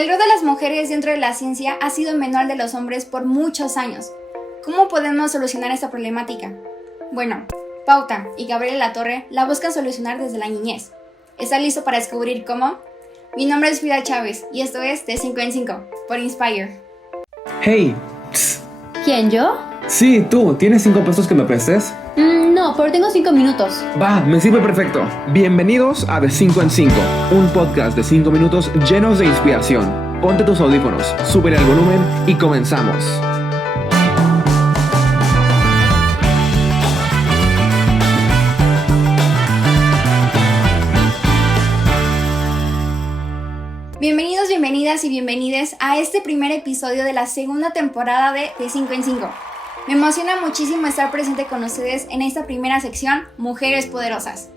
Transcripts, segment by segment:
El rol de las mujeres dentro de la ciencia ha sido menor al de los hombres por muchos años. ¿Cómo podemos solucionar esta problemática? Bueno, Pauta y Gabriela Latorre la buscan solucionar desde la niñez. ¿Estás listo para descubrir cómo? Mi nombre es Frida Chávez y esto es De 5 en 5 por Inspire. Hey, ¿Quién, yo? sí, tú, ¿tienes 5 pesos que me prestes? No, pero tengo 5 minutos. Va, me sirve perfecto. Bienvenidos a De 5 en 5, un podcast de 5 minutos llenos de inspiración. Ponte tus audífonos, sube el volumen y comenzamos. Bienvenidos, bienvenidas y bienvenides a este primer episodio de la segunda temporada de 5 en 5. Me emociona muchísimo estar presente con ustedes en esta primera sección, Mujeres Poderosas,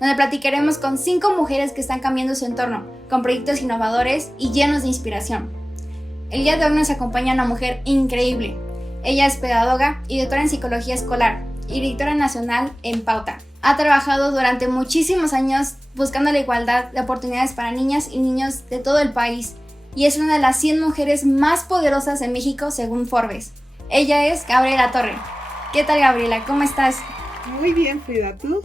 donde platicaremos con 5 mujeres que están cambiando su entorno, con proyectos innovadores y llenos de inspiración. El día de hoy nos acompaña una mujer increíble. Ella es pedagoga y doctora en psicología escolar y directora nacional en Pauta. Ha trabajado durante muchísimos años buscando la igualdad de oportunidades para niñas y niños de todo el país y es una de las 100 mujeres más poderosas en México según Forbes. Ella es Gabriela Latorre. ¿Qué tal, Gabriela? ¿Cómo estás? Muy bien, Frida, ¿tú?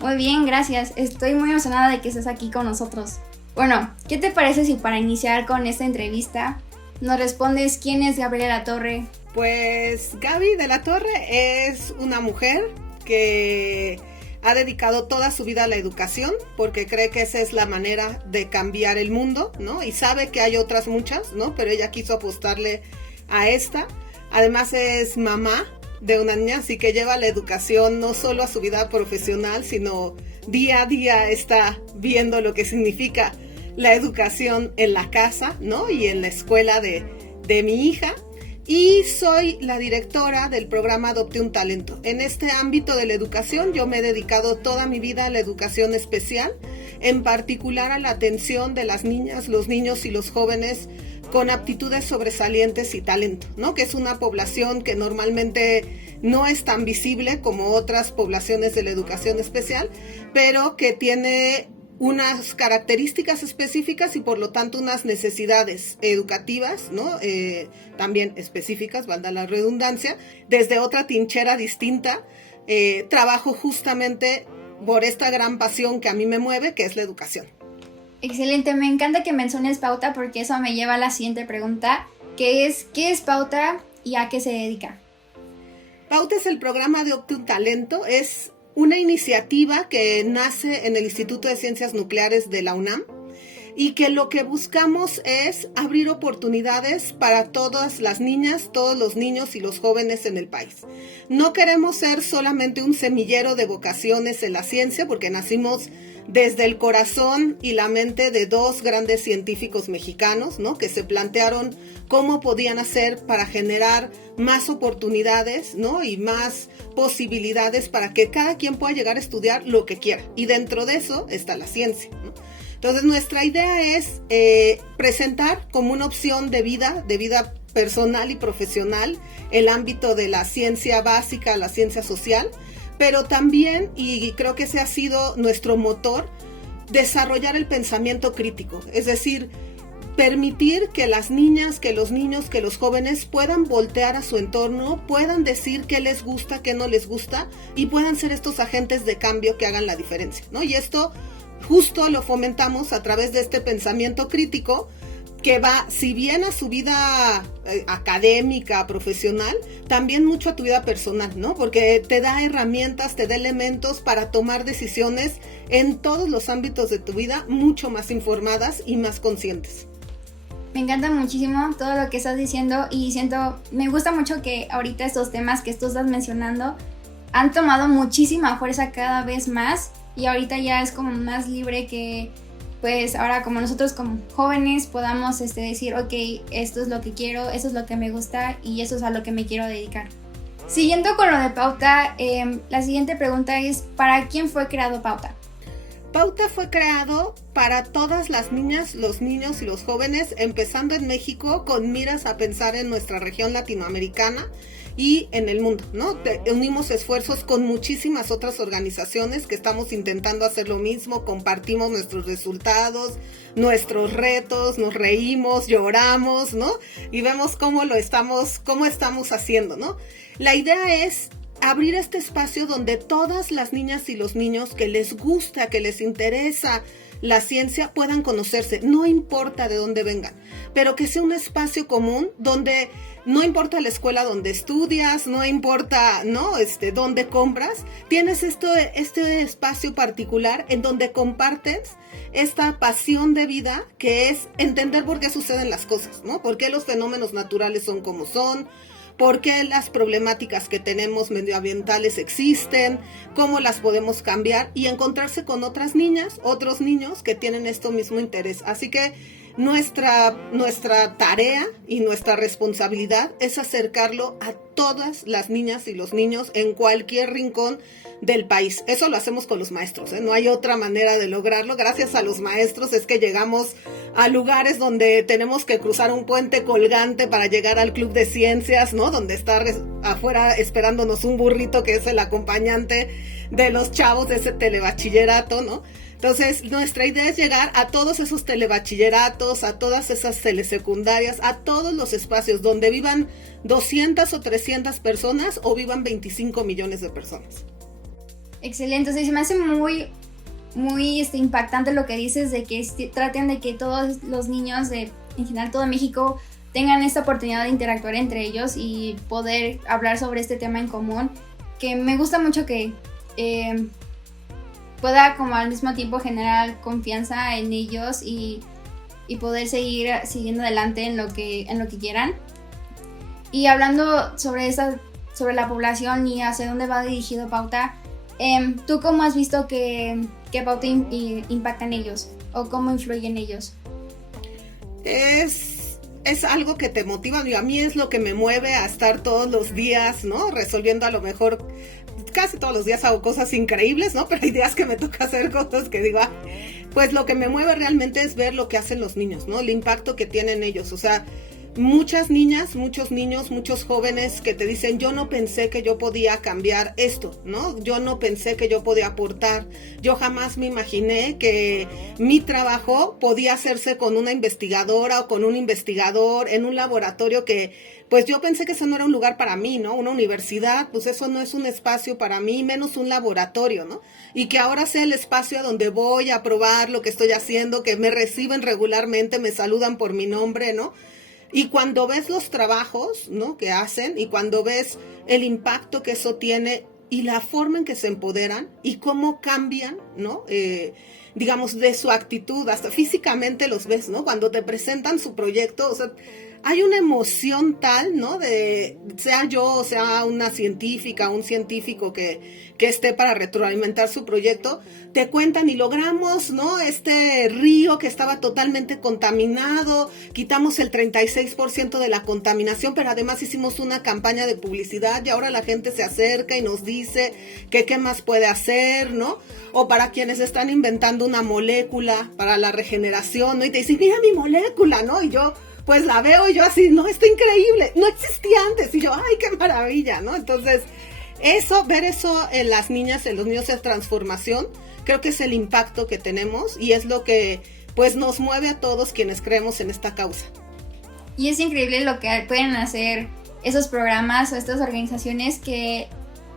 Muy bien, gracias. Estoy muy emocionada de que estés aquí con nosotros. Bueno, ¿qué te parece si para iniciar con esta entrevista nos respondes quién es Gabriela Latorre? Pues Gaby de la Torre es una mujer que ha dedicado toda su vida a la educación porque cree que esa es la manera de cambiar el mundo, ¿no? Y sabe que hay otras muchas, ¿no? Pero ella quiso apostarle a esta. Además es mamá de una niña, así que lleva la educación no solo a su vida profesional, sino día a día está viendo lo que significa la educación en la casa, ¿no? Y en la escuela de mi hija. Y soy la directora del programa Adopte un Talento. En este ámbito de la educación yo me he dedicado toda mi vida a la educación especial, en particular a la atención de las niñas, los niños y los jóvenes con aptitudes sobresalientes y talento, ¿no? Que es una población que normalmente no es tan visible como otras poblaciones de la educación especial, pero que tiene unas características específicas y por lo tanto unas necesidades educativas, ¿no? También específicas, valga la redundancia, desde otra trinchera distinta. Trabajo justamente por esta gran pasión que a mí me mueve, que es la educación. Excelente, me encanta que menciones Pauta porque eso me lleva a la siguiente pregunta, que es ¿qué es Pauta y a qué se dedica? Pauta es el programa de Adopte un Talento, es una iniciativa que nace en el Instituto de Ciencias Nucleares de la UNAM y que lo que buscamos es abrir oportunidades para todas las niñas, todos los niños y los jóvenes en el país. No queremos ser solamente un semillero de vocaciones en la ciencia porque nacimos desde el corazón y la mente de 2 grandes científicos mexicanos, ¿no? Que se plantearon cómo podían hacer para generar más oportunidades, ¿no? Y más posibilidades para que cada quien pueda llegar a estudiar lo que quiera. Y dentro de eso está la ciencia, ¿no? Entonces nuestra idea es presentar como una opción de vida personal y profesional el ámbito de la ciencia básica, la ciencia social, pero también, y creo que ese ha sido nuestro motor, desarrollar el pensamiento crítico, es decir, permitir que las niñas, que los niños, que los jóvenes puedan voltear a su entorno, puedan decir qué les gusta, qué no les gusta y puedan ser estos agentes de cambio que hagan la diferencia, ¿no? Y esto justo lo fomentamos a través de este pensamiento crítico que va, si bien a su vida académica, profesional, también mucho a tu vida personal, ¿no? Porque te da herramientas, te da elementos para tomar decisiones en todos los ámbitos de tu vida mucho más informadas y más conscientes. Me encanta muchísimo todo lo que estás diciendo y me gusta mucho que ahorita estos temas que tú estás mencionando han tomado muchísima fuerza cada vez más y ahorita ya es como más libre que pues ahora como nosotros como jóvenes podamos decir, ok, esto es lo que quiero, esto es lo que me gusta y eso es a lo que me quiero dedicar. Siguiendo con lo de Pauta, la siguiente pregunta es, ¿para quién fue creado Pauta? Pauta fue creado para todas las niñas, los niños y los jóvenes, empezando en México con miras a pensar en nuestra región latinoamericana y en el mundo, ¿no? Unimos esfuerzos con muchísimas otras organizaciones que estamos intentando hacer lo mismo, compartimos nuestros resultados, nuestros retos, nos reímos, lloramos, ¿no? Y vemos cómo estamos haciendo, ¿no? La idea es abrir este espacio donde todas las niñas y los niños que les gusta, que les interesa la ciencia puedan conocerse, no importa de dónde vengan, pero que sea un espacio común donde no importa la escuela donde estudias, no importa, ¿no? Dónde compras, tienes este espacio particular en donde compartes esta pasión de vida que es entender por qué suceden las cosas, ¿no? Por qué los fenómenos naturales son como son, por qué las problemáticas que tenemos medioambientales existen, cómo las podemos cambiar y encontrarse con otras niñas, otros niños que tienen esto mismo interés. Así que nuestra tarea y nuestra responsabilidad es acercarlo a todas las niñas y los niños en cualquier rincón del país. Eso lo hacemos con los maestros, ¿eh? No hay otra manera de lograrlo. Gracias a los maestros es que llegamos a lugares donde tenemos que cruzar un puente colgante para llegar al club de ciencias, ¿no? Donde está afuera esperándonos un burrito que es el acompañante de los chavos de ese telebachillerato, ¿no? Entonces, nuestra idea es llegar a todos esos telebachilleratos, a todas esas telesecundarias, a todos los espacios donde vivan 200 o 300 personas o vivan 25 millones de personas. Excelente, o sea, se me hace muy impactante lo que dices de que traten de que todos los niños en general todo México tengan esta oportunidad de interactuar entre ellos y poder hablar sobre este tema en común, que me gusta mucho que pueda como al mismo tiempo generar confianza en ellos y poder seguir siguiendo adelante en lo que quieran. Y hablando sobre la población y hacia dónde va dirigido Pauta, ¿tú cómo has visto que Pauta impacta en ellos o cómo influye en ellos? Es algo que te motiva, y a mí es lo que me mueve a estar todos los días, ¿no? Resolviendo, a lo mejor casi todos los días hago cosas increíbles, ¿no? Pero hay días que me toca hacer cosas que digo, pues lo que me mueve realmente es ver lo que hacen los niños, ¿no? El impacto que tienen ellos, o sea, muchas niñas, muchos niños, muchos jóvenes que te dicen, yo no pensé que yo podía cambiar esto, ¿no? Yo no pensé que yo podía aportar. Yo jamás me imaginé que mi trabajo podía hacerse con una investigadora o con un investigador en un laboratorio que, pues yo pensé que eso no era un lugar para mí, ¿no? Una universidad, pues eso no es un espacio para mí, menos un laboratorio, ¿no? Y que ahora sea el espacio a donde voy a probar lo que estoy haciendo, que me reciben regularmente, me saludan por mi nombre, ¿no? Y cuando ves los trabajos, ¿no?, que hacen y cuando ves el impacto que eso tiene y la forma en que se empoderan y cómo cambian, ¿no?, digamos, de su actitud, hasta físicamente los ves, ¿no? Cuando te presentan su proyecto, o sea, hay una emoción tal, ¿no?, de sea yo o sea una científica, un científico que esté para retroalimentar su proyecto, te cuentan y logramos, ¿no?, este río que estaba totalmente contaminado, quitamos el 36% de la contaminación, pero además hicimos una campaña de publicidad y ahora la gente se acerca y nos dice que qué más puede hacer, ¿no? O para quienes están inventando una molécula para la regeneración, ¿no? Y te dicen, mira mi molécula, ¿no? Y yo pues la veo y yo así, no, está increíble, no existía antes, y yo, ay, qué maravilla, ¿no? Entonces, ver eso en las niñas, en los niños, esa transformación, creo que es el impacto que tenemos y es lo que, pues, nos mueve a todos quienes creemos en esta causa. Y es increíble lo que pueden hacer esos programas o estas organizaciones que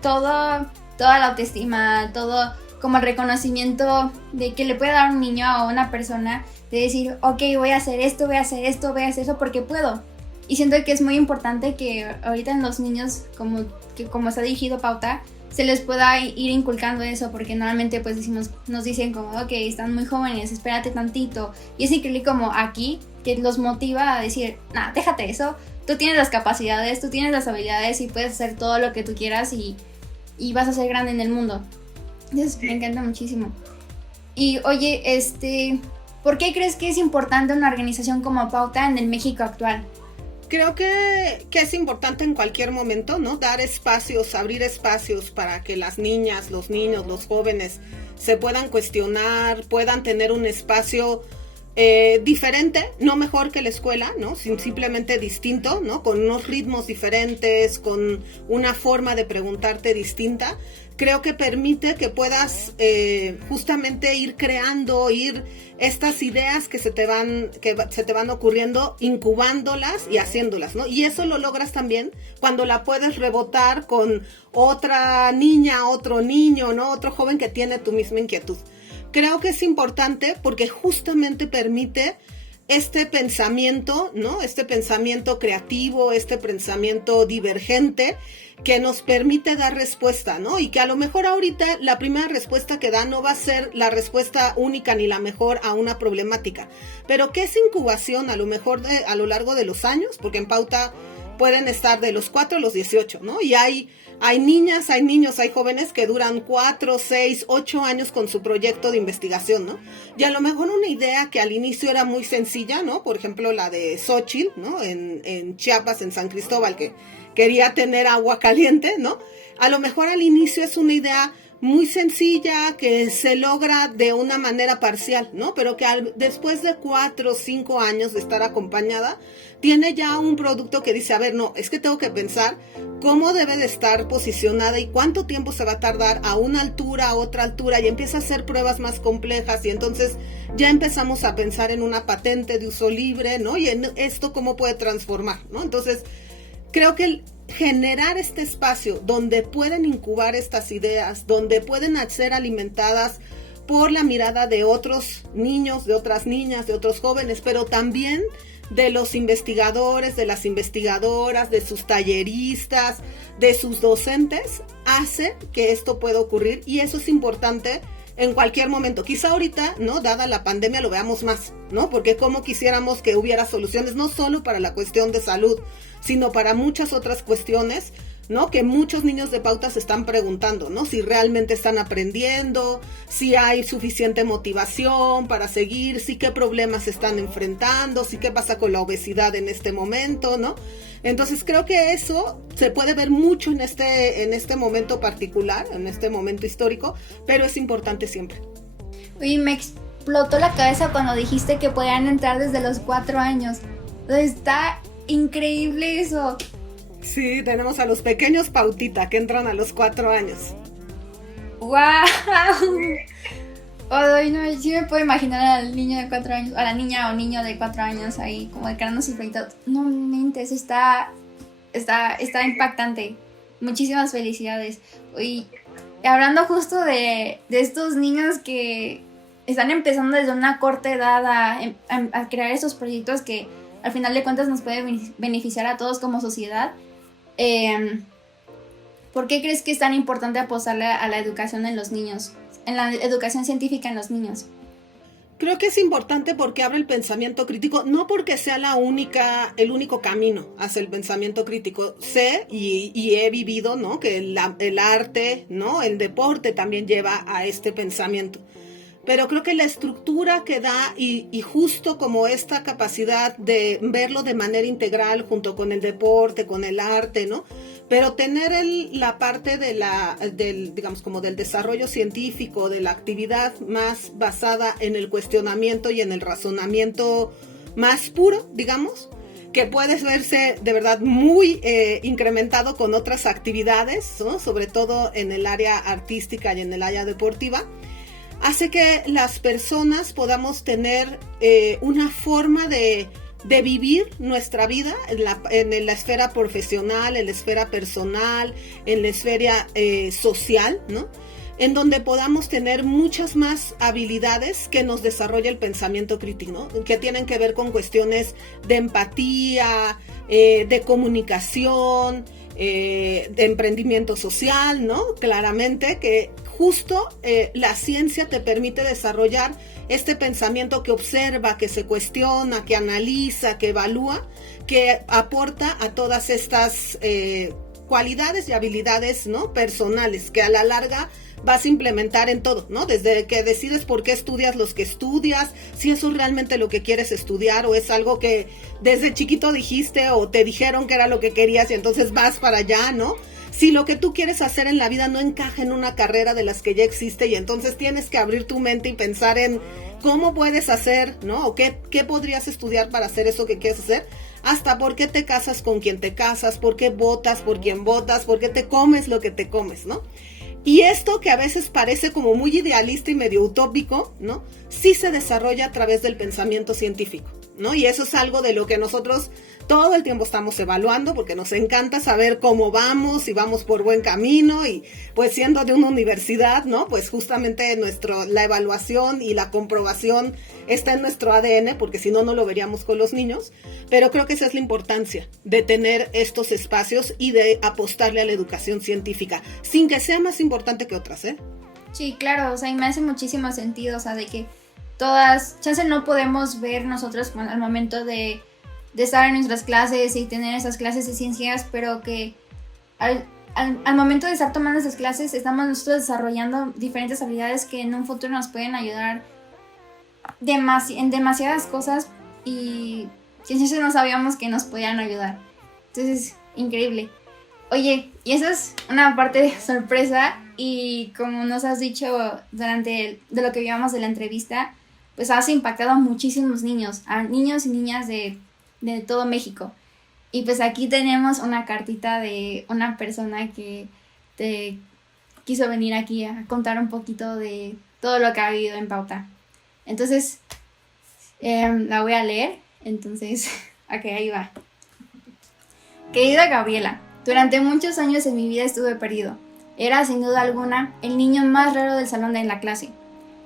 toda la autoestima, todo como el reconocimiento de que le puede dar un niño a una persona, de decir, ok, voy a hacer esto, voy a hacer eso porque puedo. Y siento que es muy importante que ahorita en los niños, como está dirigido Pauta, se les pueda ir inculcando eso, porque normalmente pues nos dicen como, ok, están muy jóvenes, espérate tantito. Y es increíble como aquí, que los motiva a decir, nah, déjate eso, tú tienes las capacidades, tú tienes las habilidades y puedes hacer todo lo que tú quieras y vas a ser grande en el mundo. Entonces me encanta muchísimo. Y oye, ¿por qué crees que es importante una organización como Pauta en el México actual? Creo que es importante en cualquier momento, ¿no? Dar espacios, abrir espacios para que las niñas, los niños, los jóvenes se puedan cuestionar, puedan tener un espacio diferente, no mejor que la escuela, ¿no? Simplemente distinto, ¿no? Con unos ritmos diferentes, con una forma de preguntarte distinta. Creo que permite que puedas justamente ir creando, estas ideas que se te van ocurriendo, incubándolas y haciéndolas, ¿no? Y eso lo logras también cuando la puedes rebotar con otra niña, otro niño, ¿no? Otro joven que tiene tu misma inquietud. Creo que es importante porque justamente permite este pensamiento, ¿no? Este pensamiento creativo, este pensamiento divergente que nos permite dar respuesta, ¿no? Y que a lo mejor ahorita la primera respuesta que da no va a ser la respuesta única ni la mejor a una problemática, pero que es incubación a lo mejor a lo largo de los años, porque en Pauta pueden estar de los 4 a los 18, ¿no? Y hay niñas, hay niños, hay jóvenes que duran 4, 6, 8 años con su proyecto de investigación, ¿no? Y a lo mejor una idea que al inicio era muy sencilla, ¿no? Por ejemplo, la de Xóchitl, ¿no? En Chiapas, en San Cristóbal, que quería tener agua caliente, ¿no? A lo mejor al inicio es una idea muy sencilla que se logra de una manera parcial, ¿no? Pero que después de 4 o 5 años de estar acompañada, tiene ya un producto que dice, a ver, no, es que tengo que pensar cómo debe de estar posicionada y cuánto tiempo se va a tardar a una altura, a otra altura, y empieza a hacer pruebas más complejas, y entonces ya empezamos a pensar en una patente de uso libre, ¿no? Y en esto cómo puede transformar, ¿no? Entonces, creo que generar este espacio donde pueden incubar estas ideas, donde pueden ser alimentadas por la mirada de otros niños, de otras niñas, de otros jóvenes, pero también de los investigadores, de las investigadoras, de sus talleristas, de sus docentes, hace que esto pueda ocurrir, y eso es importante en cualquier momento. Quizá ahorita, ¿no? Dada la pandemia lo veamos más, ¿no? Porque como quisiéramos que hubiera soluciones, no solo para la cuestión de salud, sino para muchas otras cuestiones, ¿no? Que muchos niños de Pauta se están preguntando, ¿no? Si realmente están aprendiendo, si hay suficiente motivación para seguir, si qué problemas se están enfrentando, si qué pasa con la obesidad en este momento, ¿no? Entonces creo que eso se puede ver mucho en este momento particular, en este momento histórico, pero es importante siempre. Oye, me explotó la cabeza cuando dijiste que podían entrar desde los 4 años. Está increíble eso. Sí, tenemos a los pequeños Pautita que entran a los 4 años. ¡Guau! Ay, no, sí me puedo imaginar al niño de 4 años, a la niña o niño de 4 años ahí, como creando sus proyectos. No mentes, está impactante. Muchísimas felicidades. Y hablando justo de estos niños que están empezando desde una corta edad a crear estos proyectos que al final de cuentas nos puede beneficiar a todos como sociedad. ¿Por qué crees que es tan importante apostarle a la educación en los niños, en la educación científica en los niños? Creo que es importante porque abre el pensamiento crítico, no porque sea el único camino hacia el pensamiento crítico. Sé y he vivido, ¿no? Que el arte, ¿no? El deporte también lleva a este pensamiento. Pero creo que la estructura que da y justo como esta capacidad de verlo de manera integral junto con el deporte, con el arte, ¿no? Pero tener la parte digamos, como del desarrollo científico, de la actividad más basada en el cuestionamiento y en el razonamiento más puro, digamos, que puede verse de verdad muy incrementado con otras actividades, ¿no? Sobre todo en el área artística y en el área deportiva, hace que las personas podamos tener una forma de vivir nuestra vida en la esfera profesional, en la esfera personal, en la esfera social, ¿no? En donde podamos tener muchas más habilidades que nos desarrolla el pensamiento crítico, ¿no? Que tienen que ver con cuestiones de empatía, de comunicación, de emprendimiento social, ¿no? Claramente que justo la ciencia te permite desarrollar este pensamiento que observa, que se cuestiona, que analiza, que evalúa, que aporta a todas estas cualidades y habilidades, ¿no? Personales, que a la larga vas a implementar en todo, ¿no? Desde que decides por qué estudias los que estudias, si eso es realmente lo que quieres estudiar o es algo que desde chiquito dijiste o te dijeron que era lo que querías y entonces vas para allá, ¿no? Si lo que tú quieres hacer en la vida no encaja en una carrera de las que ya existe y entonces tienes que abrir tu mente y pensar en cómo puedes hacer, ¿no? O qué podrías estudiar para hacer eso que quieres hacer. Hasta por qué te casas con quien te casas, por qué votas por quien votas, por qué te comes lo que te comes, ¿no? Y esto que a veces parece como muy idealista y medio utópico, ¿no? Sí se desarrolla a través del pensamiento científico, ¿no? Y eso es algo de lo que nosotros todo el tiempo estamos evaluando porque nos encanta saber cómo vamos, si vamos por buen camino y pues siendo de una universidad, ¿no? Pues justamente la evaluación y la comprobación está en nuestro ADN porque si no, no lo veríamos con los niños, pero creo que esa es la importancia de tener estos espacios y de apostarle a la educación científica, sin que sea más importante que otras, ¿eh? Sí, claro, o sea, y me hace muchísimo sentido, o sea, de que todas, chance no podemos ver nosotros al momento de estar en nuestras clases y tener esas clases de ciencias, pero que al momento de estar tomando esas clases estamos nosotros desarrollando diferentes habilidades que en un futuro nos pueden ayudar en demasiadas cosas y que no sabíamos que nos podían ayudar. Entonces, increíble. Oye, y esa es una parte de sorpresa y como nos has dicho de lo que vimos de la entrevista, pues has impactado a muchísimos niños, a niños y niñas de todo México. Y pues aquí tenemos una cartita de una persona que te quiso venir aquí a contar un poquito de todo lo que ha habido en Pauta. Entonces, la voy a leer. Entonces, ok, ahí va. Querida Gabriela, durante muchos años en mi vida estuve perdido. Era, sin duda alguna, el niño más raro del salón de la clase.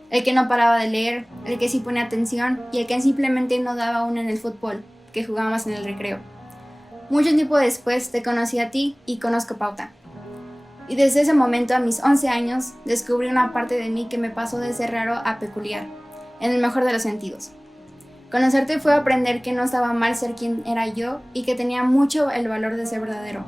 El que no paraba de leer, el que sí ponía atención y el que simplemente no daba una en el fútbol que jugábamos en el recreo. Mucho tiempo después te conocí a ti y conozco Pauta. Y desde ese momento, a mis 11 años, descubrí una parte de mí que me pasó de ser raro a peculiar, en el mejor de los sentidos. Conocerte fue aprender que no estaba mal ser quien era yo y que tenía mucho el valor de ser verdadero.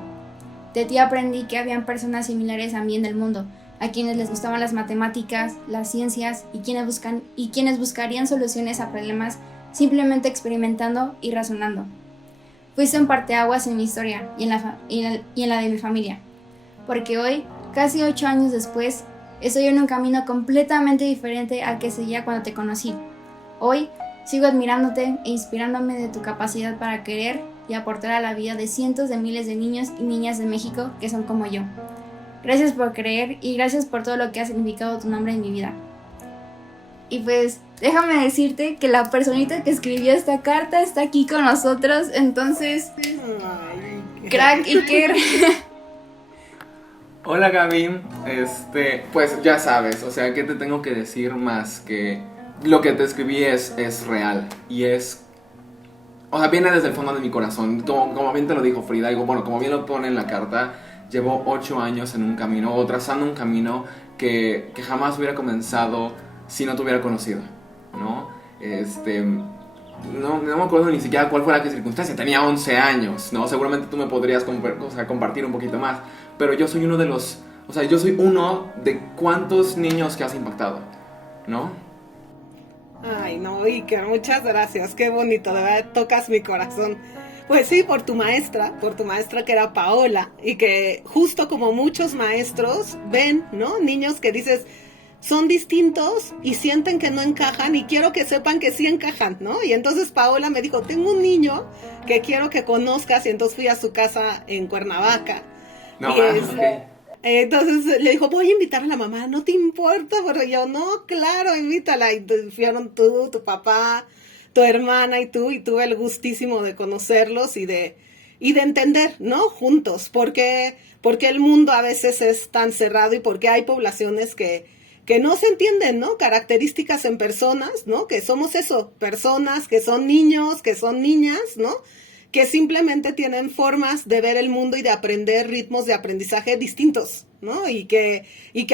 De ti aprendí que habían personas similares a mí en el mundo, a quienes les gustaban las matemáticas, las ciencias y quienes buscarían soluciones a problemas simplemente experimentando y razonando. Fuiste un parteaguas en mi historia y en la de mi familia, porque hoy, casi 8 años después, estoy en un camino completamente diferente al que seguía cuando te conocí. Hoy, sigo admirándote e inspirándome de tu capacidad para querer y aportar a la vida de cientos de miles de niños y niñas de México que son como yo. Gracias por creer y gracias por todo lo que ha significado tu nombre en mi vida. Y pues, déjame decirte que la personita que escribió esta carta está aquí con nosotros, entonces, crack Iker. Hola Gaby, pues ya sabes, o sea, ¿qué te tengo que decir más que lo que te escribí es real y o sea, viene desde el fondo de mi corazón, como bien te lo dijo Frida, bueno, como bien lo pone en la carta, llevo 8 años en un camino, o trazando un camino que jamás hubiera comenzado si no te hubiera conocido, ¿no? No me acuerdo ni siquiera cuál fue la circunstancia, tenía 11 años, ¿no? Seguramente tú me podrías compartir un poquito más, pero yo soy uno de cuántos niños que has impactado, ¿no? Ay, no, Iker, muchas gracias, qué bonito, de verdad tocas mi corazón. Pues sí, por tu maestra que era Paola, y que justo como muchos maestros ven, ¿no? Niños que dices, son distintos y sienten que no encajan y quiero que sepan que sí encajan, ¿no? Y entonces Paola me dijo, tengo un niño que quiero que conozcas, y entonces fui a su casa en Cuernavaca. No, okay. Entonces le dijo, voy a invitar a la mamá, ¿no te importa? Pero yo, no, claro, invítala. Y fueron tú, tu papá, tu hermana y tuve el gustísimo de conocerlos y de entender, ¿no? Juntos, porque el mundo a veces es tan cerrado y porque hay poblaciones que no se entienden, ¿no? Características en personas, ¿no? Que somos eso, personas que son niños, que son niñas, ¿no? Que simplemente tienen formas de ver el mundo y de aprender ritmos de aprendizaje distintos, ¿no? Y que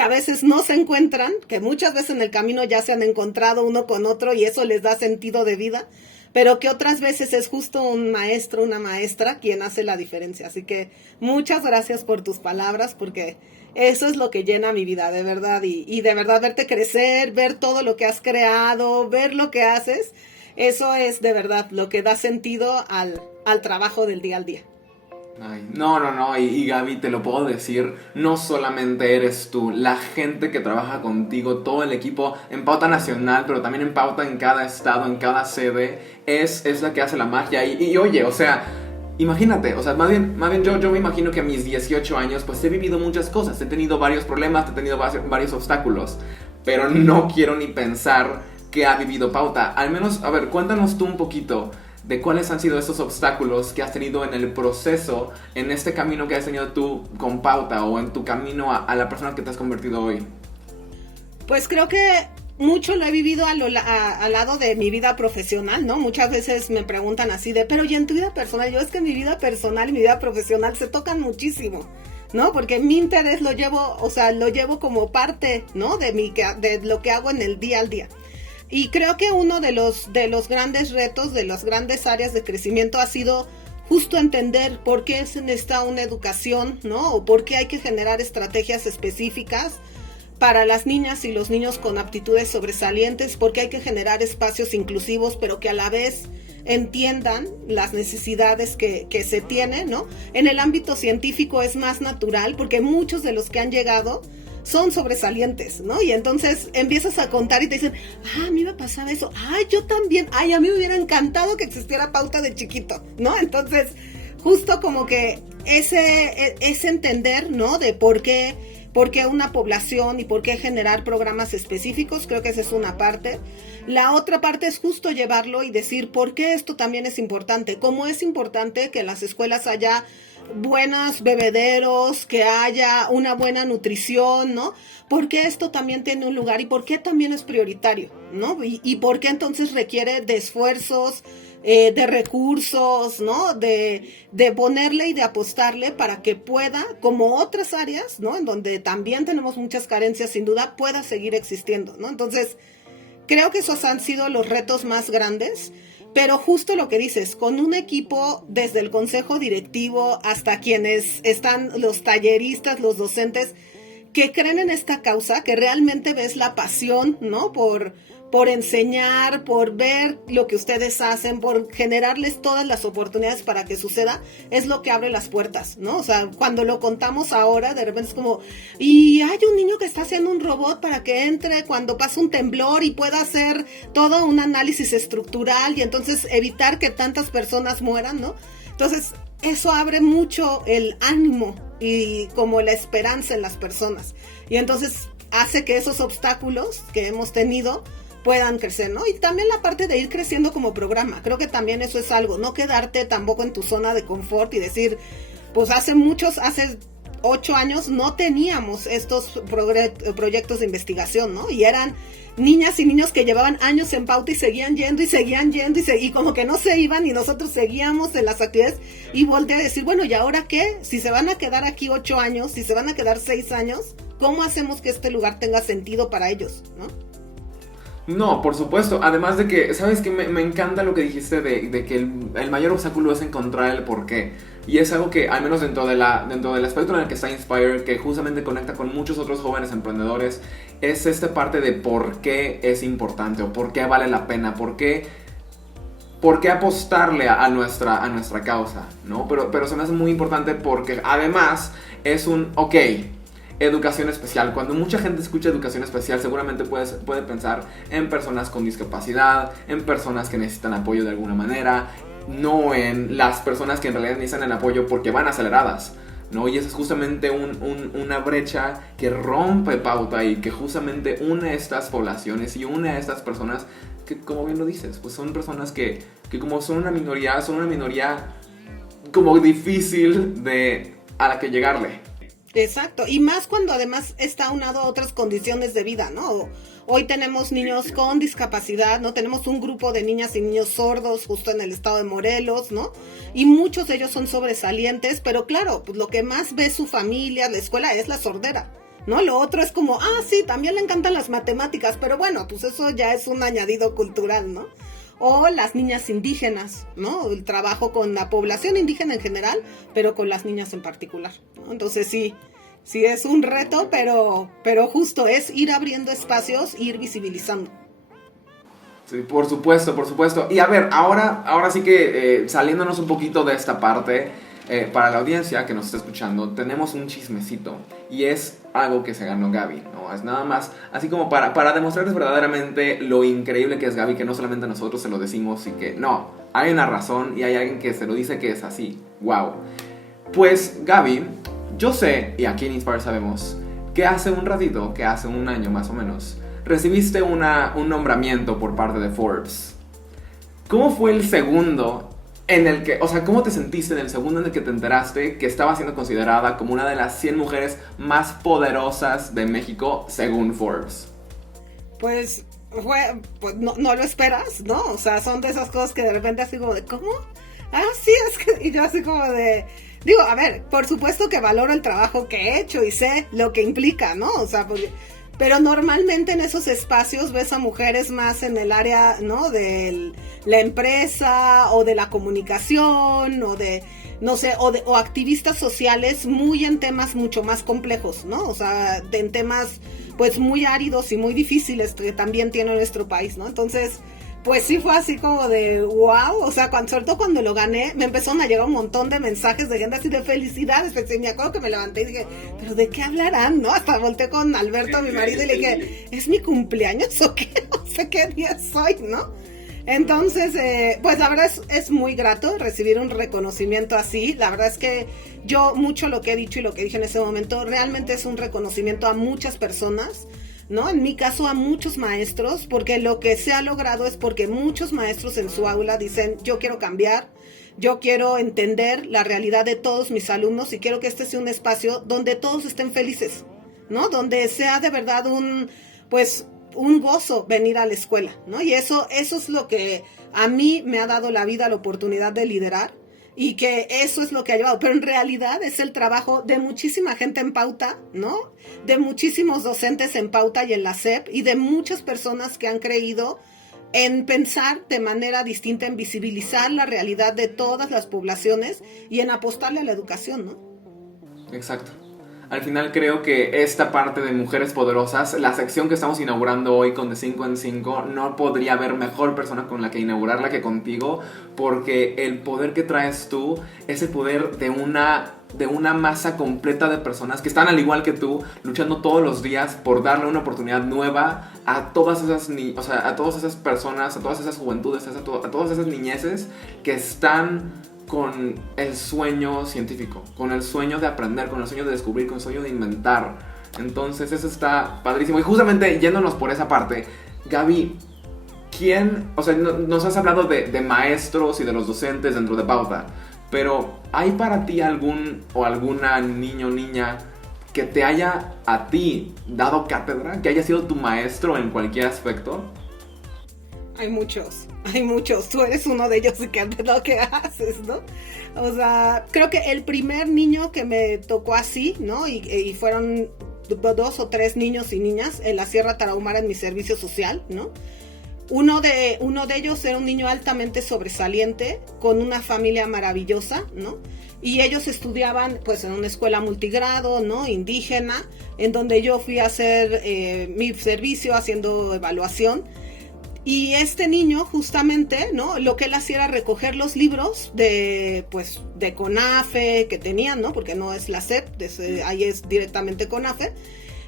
a veces no se encuentran, que muchas veces en el camino ya se han encontrado uno con otro y eso les da sentido de vida, pero que otras veces es justo un maestro, una maestra quien hace la diferencia. Así que muchas gracias por tus palabras, porque eso es lo que llena mi vida, de verdad, y de verdad verte crecer, ver todo lo que has creado, ver lo que haces, eso es de verdad lo que da sentido al trabajo del día al día. Ay, no, y Gaby, te lo puedo decir, no solamente eres tú, la gente que trabaja contigo, todo el equipo en Pauta Nacional, pero también en Pauta en cada estado, en cada sede, es la que hace la magia. Y oye, o sea, imagínate, o sea, más bien yo me imagino que a mis 18 años, pues he vivido muchas cosas, he tenido varios problemas, he tenido varios obstáculos, pero no quiero ni pensar que ha vivido Pauta. Al menos, a ver, cuéntanos tú un poquito de cuáles han sido esos obstáculos que has tenido en el proceso, en este camino que has tenido tú con Pauta, o en tu camino a la persona que te has convertido hoy. Pues creo que mucho lo he vivido al lado de mi vida profesional, ¿no? Muchas veces me preguntan así pero ¿y en tu vida personal? Yo, es que mi vida personal y mi vida profesional se tocan muchísimo, ¿no? Porque mi interés lo llevo como parte, ¿no? De lo que hago en el día al día. Y creo que uno de los grandes retos, de las grandes áreas de crecimiento ha sido justo entender por qué se necesita una educación, ¿no? O por qué hay que generar estrategias específicas para las niñas y los niños con aptitudes sobresalientes, por qué hay que generar espacios inclusivos, pero que a la vez entiendan las necesidades que se tienen, ¿no? En el ámbito científico es más natural, porque muchos de los que han llegado son sobresalientes, ¿no? Y entonces empiezas a contar y te dicen, a mí me pasaba eso, yo también, a mí me hubiera encantado que existiera Pauta de chiquito, ¿no? Entonces, justo como que ese entender, ¿no? De por qué una población y por qué generar programas específicos, creo que esa es una parte. La otra parte es justo llevarlo y decir por qué esto también es importante, cómo es importante que en las escuelas haya buenos bebederos, que haya una buena nutrición, ¿no? Porque esto también tiene un lugar y por qué también es prioritario, ¿no? Y por qué entonces requiere de esfuerzos, de recursos, ¿no? De ponerle y de apostarle para que pueda, como otras áreas, ¿no? En donde también tenemos muchas carencias, sin duda, pueda seguir existiendo, ¿no? Entonces, creo que esos han sido los retos más grandes. Pero justo lo que dices, con un equipo desde el consejo directivo hasta quienes están los talleristas, los docentes, que creen en esta causa, que realmente ves la pasión, ¿no? Por enseñar, por ver lo que ustedes hacen, por generarles todas las oportunidades para que suceda, es lo que abre las puertas, ¿no? O sea, cuando lo contamos ahora, de repente es como, y hay un niño que está haciendo un robot para que entre cuando pasa un temblor y pueda hacer todo un análisis estructural y entonces evitar que tantas personas mueran, ¿no? Entonces, eso abre mucho el ánimo y como la esperanza en las personas. Y entonces hace que esos obstáculos que hemos tenido puedan crecer, ¿no? Y también la parte de ir creciendo como programa. Creo que también eso es algo, no quedarte tampoco en tu zona de confort y decir, pues hace 8 años no teníamos estos proyectos de investigación, ¿no? Y eran niñas y niños que llevaban años en Pauta y seguían yendo y como que no se iban y nosotros seguíamos en las actividades y volteé a decir, bueno, ¿y ahora qué? Si se van a quedar aquí 8 años, si se van a quedar 6 años, ¿cómo hacemos que este lugar tenga sentido para ellos, ¿no? No, por supuesto. Además de que, ¿sabes qué? Me encanta lo que dijiste de que el mayor obstáculo es encontrar el porqué. Y es algo que, al menos dentro del espectro en el que está Inspire, que justamente conecta con muchos otros jóvenes emprendedores, es esta parte de por qué es importante o por qué vale la pena, por qué apostarle a nuestra causa, ¿no? Pero se me hace muy importante porque además es educación especial. Cuando mucha gente escucha educación especial, seguramente puede pensar en personas con discapacidad, en personas que necesitan apoyo de alguna manera, no en las personas que en realidad necesitan el apoyo porque van aceleradas, ¿no? Y esa es justamente una brecha que rompe Pauta y que justamente une a estas poblaciones y une a estas personas que, como bien lo dices, pues son personas que como son una minoría como difícil a la que llegarle. Exacto, y más cuando además está aunado a otras condiciones de vida, ¿no? Hoy tenemos niños con discapacidad, ¿no? Tenemos un grupo de niñas y niños sordos justo en el estado de Morelos, ¿no? Y muchos de ellos son sobresalientes, pero claro, pues lo que más ve su familia, la escuela, es la sordera, ¿no? Lo otro es como, sí, también le encantan las matemáticas, pero bueno, pues eso ya es un añadido cultural, ¿no? o las niñas indígenas, ¿no? El trabajo con la población indígena en general, pero con las niñas en particular, ¿no? Entonces sí es un reto, pero justo es ir abriendo espacios, ir visibilizando. Sí, por supuesto, por supuesto. Y a ver, ahora sí que saliéndonos un poquito de esta parte, para la audiencia que nos está escuchando, tenemos un chismecito. Y es algo que se ganó Gaby, ¿no? Es nada más, así como para demostrarles verdaderamente lo increíble que es Gaby, que no solamente nosotros se lo decimos y que no, hay una razón y hay alguien que se lo dice que es así. ¡Wow! Pues Gaby, yo sé, y aquí en Inspire sabemos, que hace un ratito, que hace un año más o menos, recibiste un nombramiento por parte de Forbes. ¿Cómo fue el segundo en el que, o sea, cómo te sentiste en el segundo en el que te enteraste que estaba siendo considerada como una de las 100 mujeres más poderosas de México según Forbes? Pues no lo esperas, ¿no? O sea, son de esas cosas que de repente así como de, ¿cómo? Ah, sí, es que, y yo así como de, digo, a ver, por supuesto que valoro el trabajo que he hecho y sé lo que implica, ¿no? O sea, pero normalmente en esos espacios ves a mujeres más en el área, ¿no? De la empresa o de la comunicación o de, no sé, o activistas sociales muy en temas mucho más complejos, ¿no? O sea, en temas pues muy áridos y muy difíciles que también tiene nuestro país, ¿no? Entonces, pues sí fue así como de wow, o sea, sobre todo cuando lo gané, me empezaron a llegar un montón de mensajes de gente así de felicidades, pues, me acuerdo que me levanté y dije, ¿pero de qué hablarán, no? Hasta volteé con Alberto, mi marido, y le dije, ¿es mi cumpleaños o qué? No sé qué día soy, ¿no? Entonces, pues la verdad es muy grato recibir un reconocimiento así. La verdad es que yo mucho lo que he dicho y lo que dije en ese momento realmente es un reconocimiento a muchas personas, ¿no? En mi caso a muchos maestros, porque lo que se ha logrado es porque muchos maestros en su aula dicen, yo quiero cambiar, yo quiero entender la realidad de todos mis alumnos y quiero que este sea un espacio donde todos estén felices, ¿no? Donde sea de verdad un gozo venir a la escuela, ¿no? Y eso es lo que a mí me ha dado la vida, la oportunidad de liderar, y que eso es lo que ha llevado, pero en realidad es el trabajo de muchísima gente en Pauta, ¿no? De muchísimos docentes en Pauta y en la SEP, y de muchas personas que han creído en pensar de manera distinta, en visibilizar la realidad de todas las poblaciones y en apostarle a la educación, ¿no? Exacto. Al final creo que esta parte de Mujeres Poderosas, la sección que estamos inaugurando hoy con De 5 en 5, no podría haber mejor persona con la que inaugurarla que contigo, porque el poder que traes tú es el poder de una masa completa de personas que están al igual que tú, luchando todos los días por darle una oportunidad nueva a todas esas a todas esas personas, a todas esas juventudes, a todas esas niñeces que están con el sueño científico, con el sueño de aprender, con el sueño de descubrir, con el sueño de inventar. Entonces eso está padrísimo. Y justamente yéndonos por esa parte, Gaby, nos has hablado de maestros y de los docentes dentro de Pauta, pero ¿hay para ti algún o alguna niño o niña que te haya a ti dado cátedra, que haya sido tu maestro en cualquier aspecto? Hay muchos, tú eres uno de ellos y que haces lo que haces, ¿no? O sea, creo que el primer niño que me tocó así, ¿no? Y fueron 2 o 3 niños y niñas en la Sierra Tarahumara en mi servicio social, ¿no? Uno de ellos era un niño altamente sobresaliente, con una familia maravillosa, ¿no? Y ellos estudiaban pues en una escuela multigrado, ¿no? Indígena, en donde yo fui a hacer mi servicio haciendo evaluación. Y este niño justamente, ¿no? Lo que él hacía era recoger los libros de CONAFE que tenían, ¿no? Porque no es la SEP, ahí es directamente CONAFE.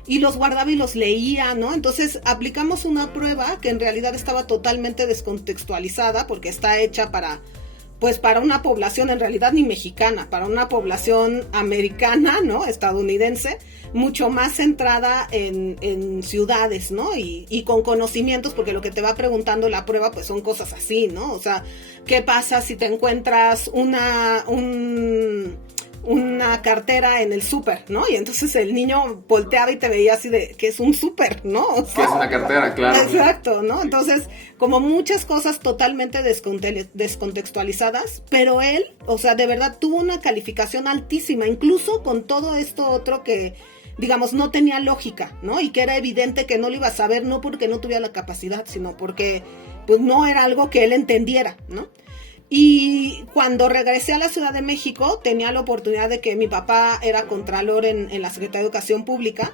Y los guardaba y los leía, ¿no? Entonces aplicamos una prueba que en realidad estaba totalmente descontextualizada porque está hecha para una población en realidad ni mexicana, para una población americana, ¿no? Estadounidense, mucho más centrada en ciudades, ¿no? Y con conocimientos, porque lo que te va preguntando la prueba, pues son cosas así, ¿no? O sea, ¿qué pasa si te encuentras una cartera en el súper, ¿no? Y entonces el niño volteaba y te veía así de, que es un súper, ¿no? O sea, ¿qué es una cartera? Claro. Exacto, ¿no? Entonces, como muchas cosas totalmente descontextualizadas, pero él, o sea, de verdad tuvo una calificación altísima, incluso con todo esto otro que digamos, no tenía lógica, ¿no? Y que era evidente que no lo iba a saber, no porque no tuviera la capacidad, sino porque pues no era algo que él entendiera, ¿no? Y cuando regresé a la Ciudad de México, tenía la oportunidad de que mi papá era contralor en la Secretaría de Educación Pública,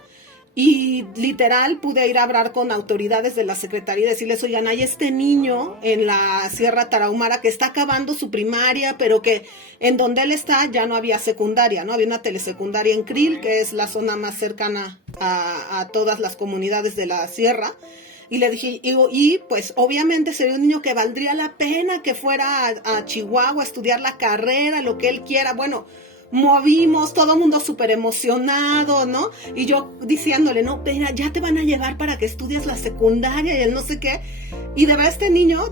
y literal pude ir a hablar con autoridades de la Secretaría y decirles, oigan, hay este niño en la Sierra Tarahumara que está acabando su primaria, pero que en donde él está ya no había secundaria, ¿no? Había una telesecundaria en Krill, que es la zona más cercana a todas las comunidades de la sierra. Y le dije, y pues obviamente sería un niño que valdría la pena que fuera a Chihuahua a estudiar la carrera, lo que él quiera. Bueno, movimos, todo el mundo súper emocionado, ¿no? Y yo diciéndole, no, espera, ya te van a llevar para que estudies la secundaria y el no sé qué. Y de verdad este niño,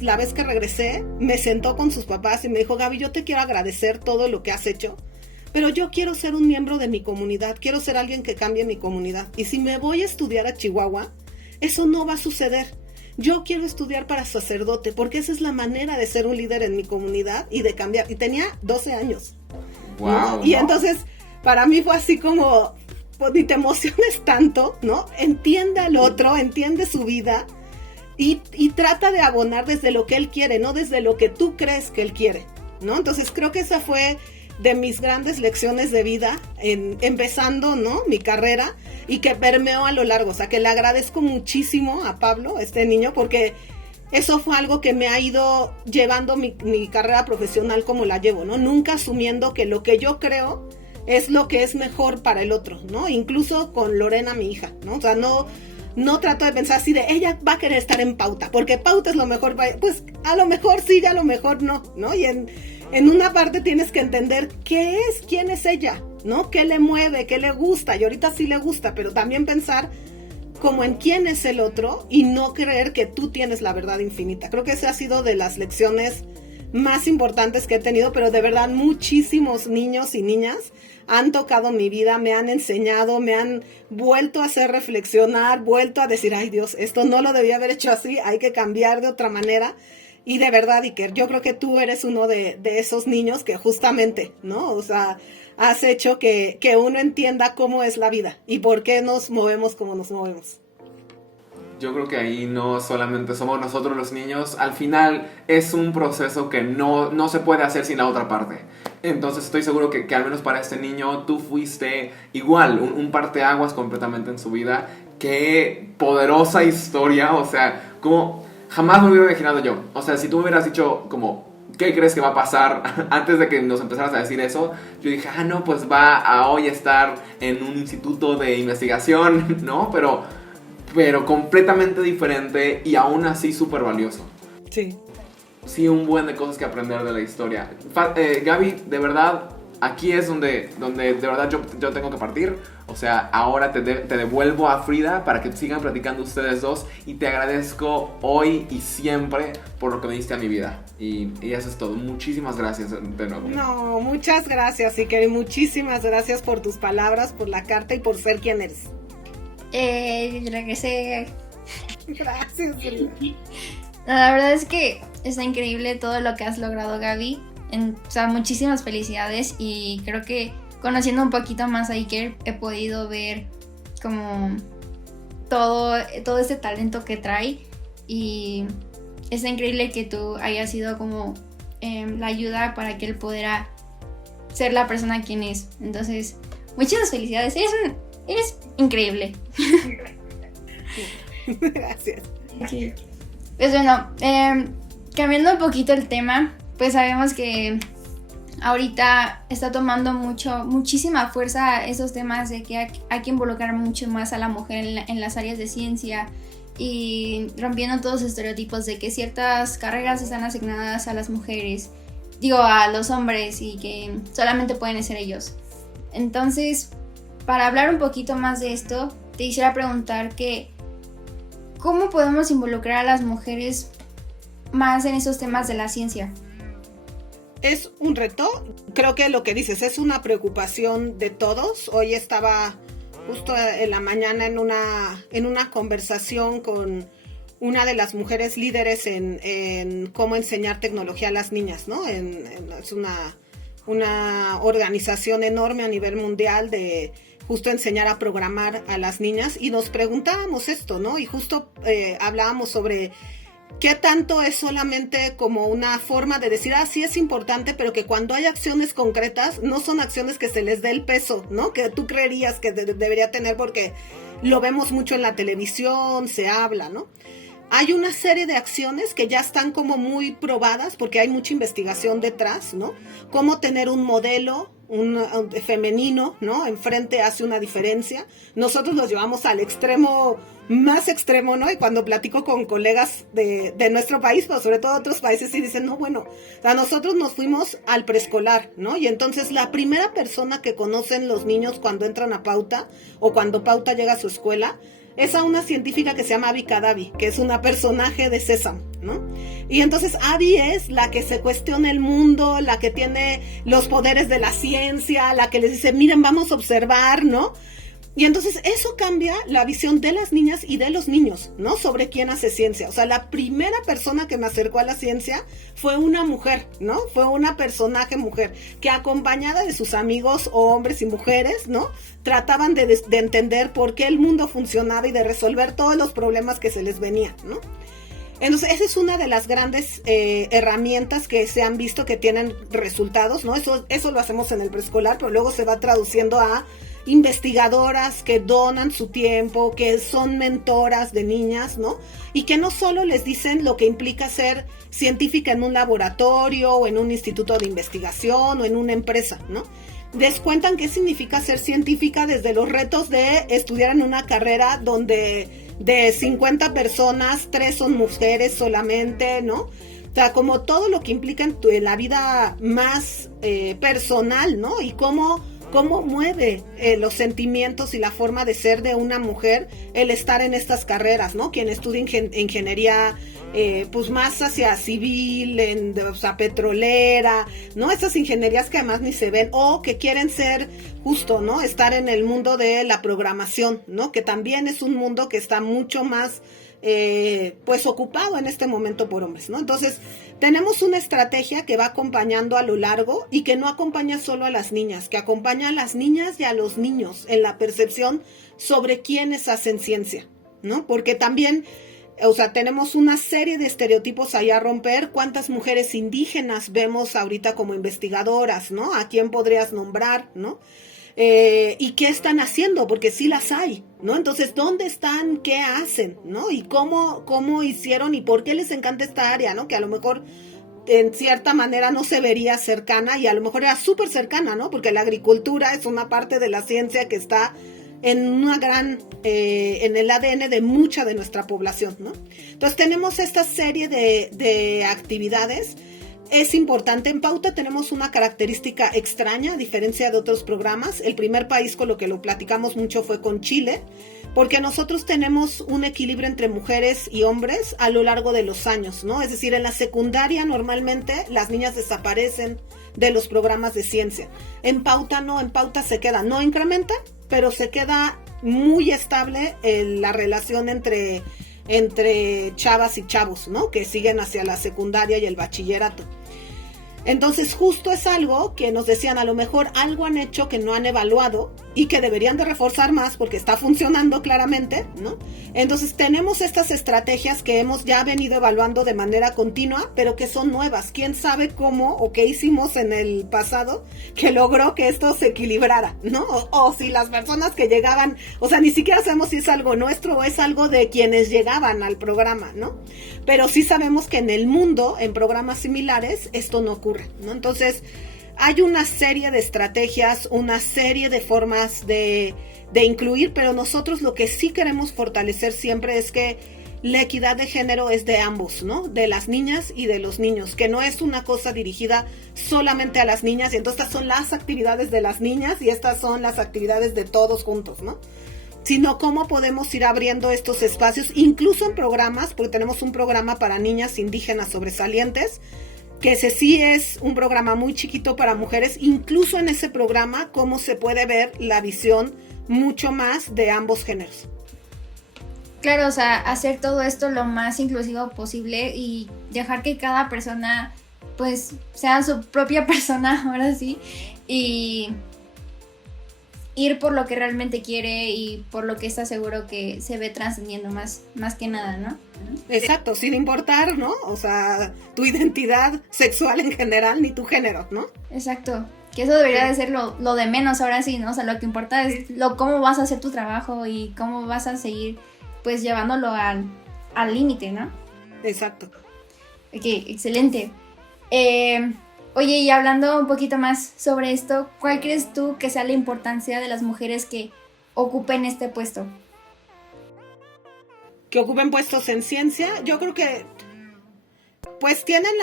la vez que regresé, me sentó con sus papás y me dijo, Gaby, yo te quiero agradecer todo lo que has hecho, pero yo quiero ser un miembro de mi comunidad, quiero ser alguien que cambie mi comunidad. Y si me voy a estudiar a Chihuahua, eso no va a suceder. Yo quiero estudiar para sacerdote, porque esa es la manera de ser un líder en mi comunidad y de cambiar. Y tenía 12 años. Wow. Y entonces, para mí fue así como, pues, ni te emociones tanto, ¿no? Entiende al otro, entiende su vida y trata de abonar desde lo que él quiere, no desde lo que tú crees que él quiere, ¿no? Entonces, creo que esa fue de mis grandes lecciones de vida, empezando, ¿no?, mi carrera, y que permeó a lo largo. O sea, que le agradezco muchísimo a Pablo, este niño, porque eso fue algo que me ha ido llevando mi carrera profesional como la llevo, ¿no? Nunca asumiendo que lo que yo creo es lo que es mejor para el otro, ¿no? Incluso con Lorena, mi hija, ¿no? O sea, no trato de pensar así de, ella va a querer estar en Pauta, porque Pauta es lo mejor para ella. Pues a lo mejor sí, y a lo mejor no, ¿no? Y en una parte tienes que entender qué es, quién es ella, ¿no? ¿Qué le mueve, qué le gusta? Y ahorita sí le gusta, pero también pensar como en quién es el otro y no creer que tú tienes la verdad infinita. Creo que esa ha sido de las lecciones más importantes que he tenido, pero de verdad muchísimos niños y niñas han tocado mi vida, me han enseñado, me han vuelto a hacer reflexionar, vuelto a decir, ay Dios, esto no lo debía haber hecho así, hay que cambiar de otra manera. Y de verdad, Iker, yo creo que tú eres uno de esos niños que justamente, ¿no? O sea, has hecho que uno entienda cómo es la vida y por qué nos movemos como nos movemos. Yo creo que ahí no solamente somos nosotros los niños, al final es un proceso que no se puede hacer sin la otra parte. Entonces estoy seguro que al menos para este niño tú fuiste igual, un parteaguas completamente en su vida. Qué poderosa historia, o sea, como jamás me hubiera imaginado yo. O sea, si tú me hubieras dicho como, ¿qué crees que va a pasar? Antes de que nos empezaras a decir eso, yo dije, no, pues va a hoy estar en un instituto de investigación, ¿no? Pero completamente diferente y aún así súper valioso. Sí. Sí, un buen de cosas que aprender de la historia. Gaby, de verdad, aquí es donde de verdad yo tengo que partir. O sea, ahora te devuelvo a Frida para que sigan platicando ustedes dos. Y te agradezco hoy y siempre por lo que me diste a mi vida. Y eso es todo. Muchísimas gracias de nuevo. No, muchas gracias, Iker. Muchísimas gracias por tus palabras, por la carta y por ser quien eres. Regresé. Gracias, Frida. La verdad es que está increíble todo lo que has logrado, Gaby. O sea, muchísimas felicidades y creo que conociendo un poquito más a Iker he podido ver como todo este talento que trae y está increíble que tú hayas sido como la ayuda para que él pudiera ser la persona quien es. Entonces, muchas felicidades. Eres increíble. Gracias. Sí. Pues bueno, cambiando un poquito el tema, pues sabemos que ahorita está tomando muchísima fuerza esos temas de que hay que involucrar mucho más a la mujer en las áreas de ciencia y rompiendo todos los estereotipos de que ciertas carreras están asignadas a las mujeres, a los hombres y que solamente pueden ser ellos. Entonces, para hablar un poquito más de esto, te quisiera preguntar que ¿cómo podemos involucrar a las mujeres más en esos temas de la ciencia? Es un reto, creo que lo que dices es una preocupación de todos. Hoy estaba justo en la mañana en una conversación con una de las mujeres líderes en cómo enseñar tecnología a las niñas, ¿no? Es una organización enorme a nivel mundial de justo enseñar a programar a las niñas y nos preguntábamos esto, ¿no? Y justo hablábamos sobre qué tanto es solamente como una forma de decir, sí es importante, pero que cuando hay acciones concretas, no son acciones que se les dé el peso, ¿no? Que tú creerías que debería tener porque lo vemos mucho en la televisión, se habla, ¿no? Hay una serie de acciones que ya están como muy probadas porque hay mucha investigación detrás, ¿no? Cómo tener un modelo un femenino, ¿no? Enfrente hace una diferencia. Nosotros los llevamos al extremo, más extremo, ¿no? Y cuando platico con colegas de nuestro país, pero sobre todo de otros países, sí dicen, no, bueno, o sea, nosotros nos fuimos al preescolar, ¿no? Y entonces la primera persona que conocen los niños cuando entran a Pauta o cuando Pauta llega a su escuela es a una científica que se llama Abby Cadavi, que es una personaje de Sésamo, ¿no? Y entonces Abby es la que se cuestiona el mundo, la que tiene los poderes de la ciencia, la que les dice, miren, vamos a observar, ¿no? Y entonces eso cambia la visión de las niñas y de los niños, ¿no? Sobre quién hace ciencia. O sea, la primera persona que me acercó a la ciencia fue una mujer, ¿no? Fue una personaje mujer que acompañada de sus amigos hombres y mujeres, ¿no? Trataban de entender por qué el mundo funcionaba y de resolver todos los problemas que se les venían, ¿no? Entonces, esa es una de las grandes herramientas que se han visto que tienen resultados, ¿no? Eso lo hacemos en el preescolar, pero luego se va traduciendo a investigadoras que donan su tiempo, que son mentoras de niñas, ¿no? Y que no solo les dicen lo que implica ser científica en un laboratorio o en un instituto de investigación o en una empresa, ¿no? Les cuentan qué significa ser científica desde los retos de estudiar en una carrera donde de 50 personas, 3 son mujeres solamente, ¿no? O sea, como todo lo que implica en la vida más personal, ¿no? Y cómo mueve los sentimientos y la forma de ser de una mujer el estar en estas carreras, ¿no? Quien estudia ingeniería, pues más hacia civil, o sea, petrolera, ¿no? Esas ingenierías que además ni se ven, o que quieren ser justo, ¿no? Estar en el mundo de la programación, ¿no? Que también es un mundo que está mucho más pues ocupado en este momento por hombres, ¿no? Entonces tenemos una estrategia que va acompañando a lo largo y que no acompaña solo a las niñas, que acompaña a las niñas y a los niños en la percepción sobre quiénes hacen ciencia, ¿no? Porque también, o sea, tenemos una serie de estereotipos ahí a romper. ¿Cuántas mujeres indígenas vemos ahorita como investigadoras, ¿no? ¿A quién podrías nombrar, ¿no? ¿Y qué están haciendo? Porque sí las hay, ¿no? Entonces, ¿dónde están? ¿Qué hacen? ¿No? ¿Y cómo hicieron? ¿Y por qué les encanta esta área? ¿No? Que a lo mejor en cierta manera no se vería cercana y a lo mejor era súper cercana, ¿no? Porque la agricultura es una parte de la ciencia que está en una gran, en el ADN de mucha de nuestra población, ¿no? Entonces, tenemos esta serie de actividades. Es importante, en Pauta tenemos una característica extraña, a diferencia de otros programas. El primer país con lo que lo platicamos mucho fue con Chile, porque nosotros tenemos un equilibrio entre mujeres y hombres a lo largo de los años, ¿no? Es decir, en la secundaria normalmente las niñas desaparecen de los programas de ciencia. En Pauta no, en Pauta se queda, no incrementa, pero se queda muy estable la relación entre chavas y chavos, ¿no? Que siguen hacia la secundaria y el bachillerato. Entonces justo es algo que nos decían, a lo mejor algo han hecho que no han evaluado y que deberían de reforzar más porque está funcionando claramente, ¿no? Entonces tenemos estas estrategias que hemos ya venido evaluando de manera continua, pero que son nuevas. ¿Quién sabe cómo o qué hicimos en el pasado que logró que esto se equilibrara, ¿no? O si las personas que llegaban, o sea, ni siquiera sabemos si es algo nuestro o es algo de quienes llegaban al programa, ¿no? Pero sí sabemos que en el mundo, en programas similares, esto no ocurre, ¿no? Entonces, hay una serie de estrategias, una serie de formas de incluir, pero nosotros lo que sí queremos fortalecer siempre es que la equidad de género es de ambos, ¿no? De las niñas y de los niños, que no es una cosa dirigida solamente a las niñas, y entonces estas son las actividades de las niñas y estas son las actividades de todos juntos, ¿no? Sino cómo podemos ir abriendo estos espacios, incluso en programas, porque tenemos un programa para niñas indígenas sobresalientes, que ese sí es un programa muy chiquito para mujeres. Incluso en ese programa, cómo se puede ver la visión mucho más de ambos géneros. Claro, o sea, hacer todo esto lo más inclusivo posible y dejar que cada persona, pues, sea su propia persona, ahora sí, y ir por lo que realmente quiere y por lo que está seguro que se ve trascendiendo más que nada, ¿no? Exacto, sin importar, ¿no? O sea, tu identidad sexual en general ni tu género, ¿no? Exacto. Que eso debería de ser lo de menos ahora sí, ¿no? O sea, lo que importa es cómo vas a hacer tu trabajo y cómo vas a seguir, pues, llevándolo al límite, ¿no? Exacto. Ok, excelente. Oye, y hablando un poquito más sobre esto, ¿cuál crees tú que sea la importancia de las mujeres que ocupen este puesto? Que ocupen puestos en ciencia, yo creo que pues tienen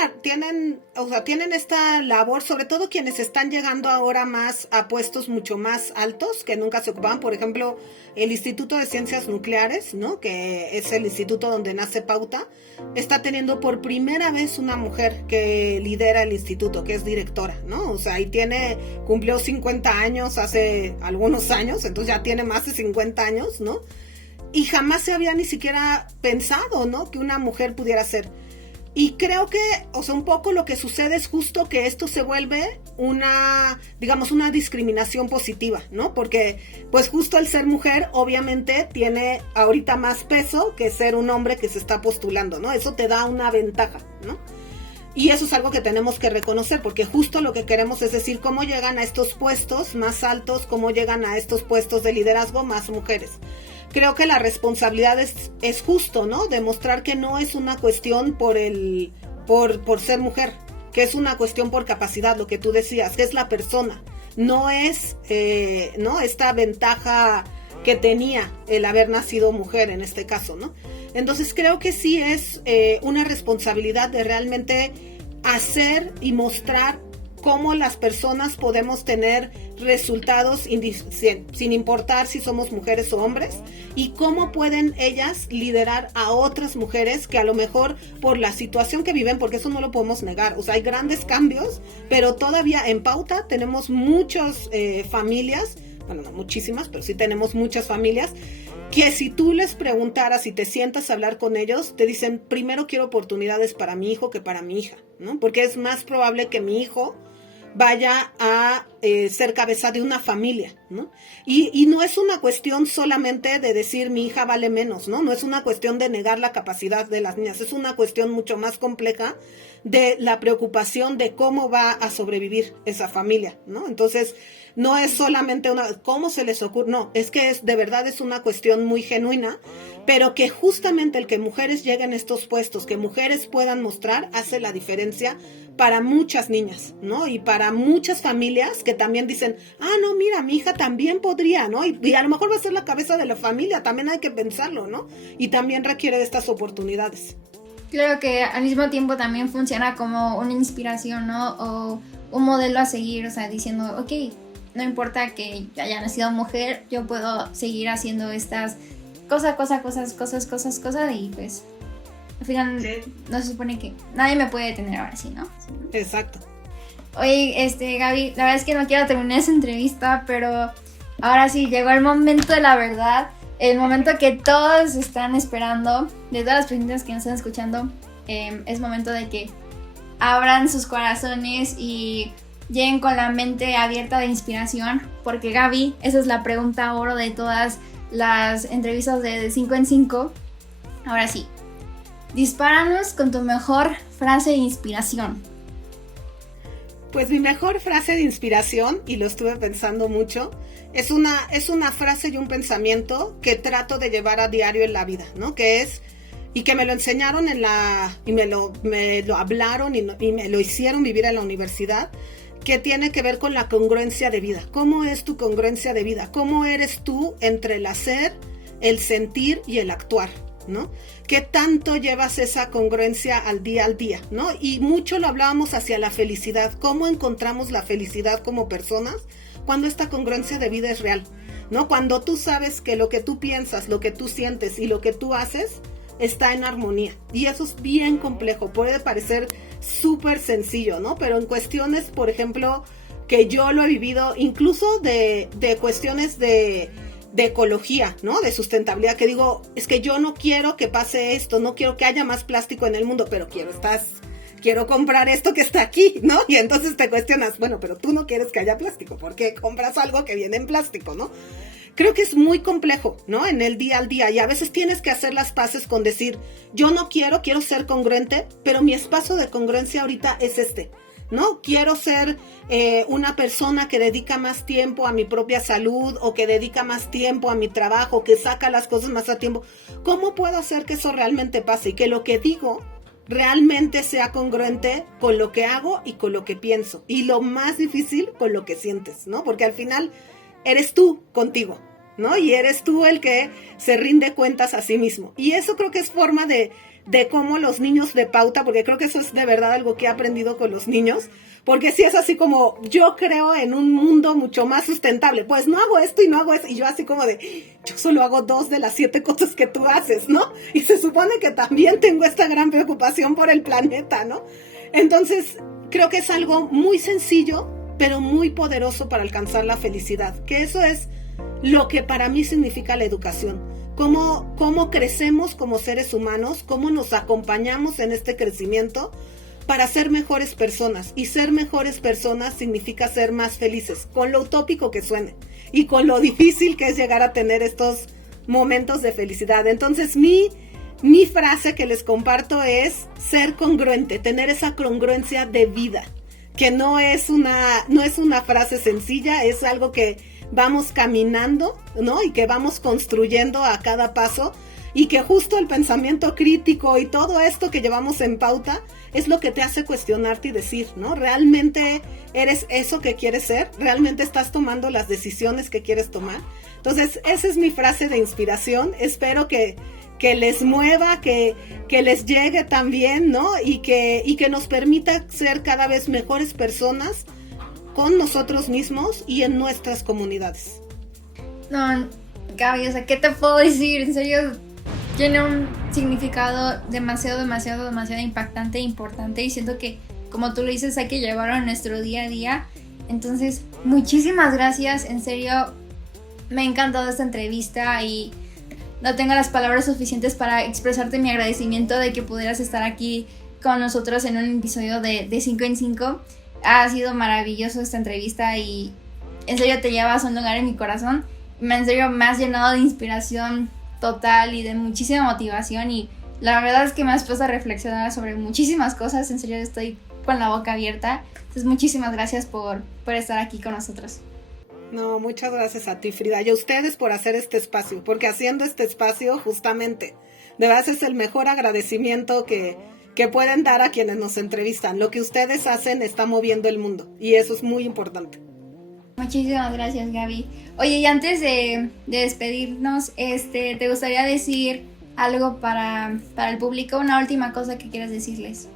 esta labor, sobre todo quienes están llegando ahora más a puestos mucho más altos que nunca se ocupaban. Por ejemplo, el Instituto de Ciencias Nucleares, ¿no? Que es el instituto donde nace Pauta, está teniendo por primera vez una mujer que lidera el instituto, que es directora, ¿no? O sea, y cumplió 50 años hace algunos años, entonces ya tiene más de 50 años, ¿no? Y jamás se había ni siquiera pensado, ¿no? Que una mujer pudiera ser. Y creo que, o sea, un poco lo que sucede es justo que esto se vuelve una discriminación positiva, ¿no? Porque, pues justo el ser mujer, obviamente, tiene ahorita más peso que ser un hombre que se está postulando, ¿no? Eso te da una ventaja, ¿no? Y eso es algo que tenemos que reconocer, porque justo lo que queremos es decir, cómo llegan a estos puestos más altos, cómo llegan a estos puestos de liderazgo más mujeres. Creo que la responsabilidad es justo, ¿no? Demostrar que no es una cuestión por ser mujer, que es una cuestión por capacidad, lo que tú decías, que es la persona. No es, ¿no? Esta ventaja que tenía el haber nacido mujer en este caso, ¿no? Entonces creo que sí es una responsabilidad de realmente hacer y mostrar cómo las personas podemos tener resultados sin importar si somos mujeres o hombres, y cómo pueden ellas liderar a otras mujeres que a lo mejor por la situación que viven, porque eso no lo podemos negar, o sea, hay grandes cambios, pero todavía en Pauta tenemos muchas familias, bueno, no muchísimas, pero sí tenemos muchas familias que si tú les preguntaras y te sientas a hablar con ellos, te dicen, primero quiero oportunidades para mi hijo que para mi hija, ¿no? Porque es más probable que mi hijo vaya a ser cabeza de una familia, ¿no? Y no es una cuestión solamente de decir mi hija vale menos, ¿no? No es una cuestión de negar la capacidad de las niñas, es una cuestión mucho más compleja de la preocupación de cómo va a sobrevivir esa familia, ¿no? Entonces, no es solamente ¿cómo se les ocurre? No, es que de verdad es una cuestión muy genuina, pero que justamente el que mujeres lleguen a estos puestos, que mujeres puedan mostrar, hace la diferencia para muchas niñas, ¿no? Y para muchas familias que también dicen, no, mira, mi hija también podría, ¿no? Y a lo mejor va a ser la cabeza de la familia, también hay que pensarlo, ¿no? Y también requiere de estas oportunidades. Claro que al mismo tiempo también funciona como una inspiración, ¿no? O un modelo a seguir, o sea, diciendo, ok, no importa que haya nacido mujer, yo puedo seguir haciendo estas cosas, y pues al final no se supone que nadie me puede detener ahora sí, ¿no? Exacto. Oye, Gaby, la verdad es que no quiero terminar esa entrevista, pero ahora sí, llegó el momento de la verdad, el momento que todos están esperando, de todas las personas que nos están escuchando, es momento de que abran sus corazones y lleguen con la mente abierta de inspiración, porque Gaby, esa es la pregunta oro de todas las entrevistas de 5 en 5. Ahora sí, dispáranos con tu mejor frase de inspiración. Pues mi mejor frase de inspiración, y lo estuve pensando mucho, es una frase y un pensamiento que trato de llevar a diario en la vida, ¿no? Que es, y que me lo enseñaron y me lo hablaron y me lo hicieron vivir en la universidad, que tiene que ver con la congruencia de vida. ¿Cómo es tu congruencia de vida? ¿Cómo eres tú entre el hacer, el sentir y el actuar, ¿no? ¿Qué tanto llevas esa congruencia al día, ¿no? Y mucho lo hablábamos hacia la felicidad. ¿Cómo encontramos la felicidad como personas cuando esta congruencia de vida es real, ¿no? Cuando tú sabes que lo que tú piensas, lo que tú sientes y lo que tú haces está en armonía. Y eso es bien complejo. Puede parecer súper sencillo, ¿no? Pero en cuestiones, por ejemplo, que yo lo he vivido, incluso de cuestiones de ecología, ¿no? De sustentabilidad, que digo, es que yo no quiero que pase esto, no quiero que haya más plástico en el mundo, pero quiero quiero comprar esto que está aquí, ¿no? Y entonces te cuestionas, bueno, pero tú no quieres que haya plástico, ¿por qué compras algo que viene en plástico, no? Creo que es muy complejo, ¿no? En el día al día, y a veces tienes que hacer las paces con decir, yo no quiero ser congruente, pero mi espacio de congruencia ahorita es este, ¿no? Quiero ser una persona que dedica más tiempo a mi propia salud o que dedica más tiempo a mi trabajo, que saca las cosas más a tiempo. ¿Cómo puedo hacer que eso realmente pase y que lo que digo realmente sea congruente con lo que hago y con lo que pienso? Y lo más difícil, con lo que sientes, ¿no? Porque al final eres tú contigo, ¿no? Y eres tú el que se rinde cuentas a sí mismo. Y eso creo que es forma de cómo los niños de Pauta, porque creo que eso es de verdad algo que he aprendido con los niños, porque si es así como, yo creo en un mundo mucho más sustentable, pues no hago esto y no hago eso, y yo así como de, yo solo hago 2 de las 7 cosas que tú haces, ¿no? Y se supone que también tengo esta gran preocupación por el planeta, ¿no? Entonces, creo que es algo muy sencillo, pero muy poderoso para alcanzar la felicidad, que eso es lo que para mí significa la educación. Cómo crecemos como seres humanos, cómo nos acompañamos en este crecimiento para ser mejores personas. Y ser mejores personas significa ser más felices, con lo utópico que suene y con lo difícil que es llegar a tener estos momentos de felicidad. Entonces mi frase que les comparto es ser congruente, tener esa congruencia de vida, que no es una frase sencilla, es algo que vamos caminando, ¿no? Y que vamos construyendo a cada paso, y que justo el pensamiento crítico y todo esto que llevamos en Pauta es lo que te hace cuestionarte y decir, ¿no? ¿Realmente eres eso que quieres ser? ¿Realmente estás tomando las decisiones que quieres tomar? Entonces, esa es mi frase de inspiración. Espero que les mueva, que les llegue también, ¿no? Y que nos permita ser cada vez mejores personas con nosotros mismos y en nuestras comunidades. No, Gaby, o sea, ¿qué te puedo decir? En serio, tiene un significado demasiado impactante e importante, y siento que, como tú lo dices, hay que llevarlo a nuestro día a día. Entonces, muchísimas gracias, en serio, me ha encantado esta entrevista y no tengo las palabras suficientes para expresarte mi agradecimiento de que pudieras estar aquí con nosotros en un episodio de 5 en 5. Ha sido maravilloso esta entrevista y en serio te llevas a un lugar en mi corazón. En serio me has llenado de inspiración total y de muchísima motivación, y la verdad es que me has puesto a reflexionar sobre muchísimas cosas. En serio estoy con la boca abierta. Entonces muchísimas gracias por estar aquí con nosotros. No, muchas gracias a ti, Frida, y a ustedes por hacer este espacio, porque haciendo este espacio justamente, de verdad es el mejor agradecimiento que pueden dar a quienes nos entrevistan. Lo que ustedes hacen está moviendo el mundo, y eso es muy importante. Muchísimas gracias, Gaby. Oye, y antes de despedirnos, ¿te gustaría decir algo para el público? Una última cosa que quieras decirles.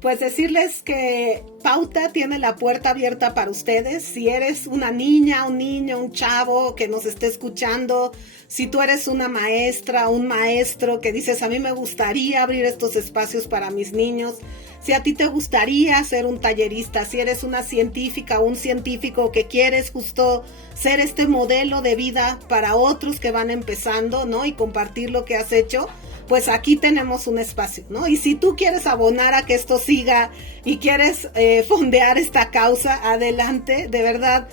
Pues decirles que Pauta tiene la puerta abierta para ustedes. Si eres una niña, un niño, un chavo que nos esté escuchando, si tú eres una maestra, un maestro que dices, a mí me gustaría abrir estos espacios para mis niños, si a ti te gustaría ser un tallerista, si eres una científica o un científico que quieres justo ser este modelo de vida para otros que van empezando, ¿no? Y compartir lo que has hecho, pues aquí tenemos un espacio, ¿no? Y si tú quieres abonar a que esto siga y quieres fondear esta causa, adelante, de verdad,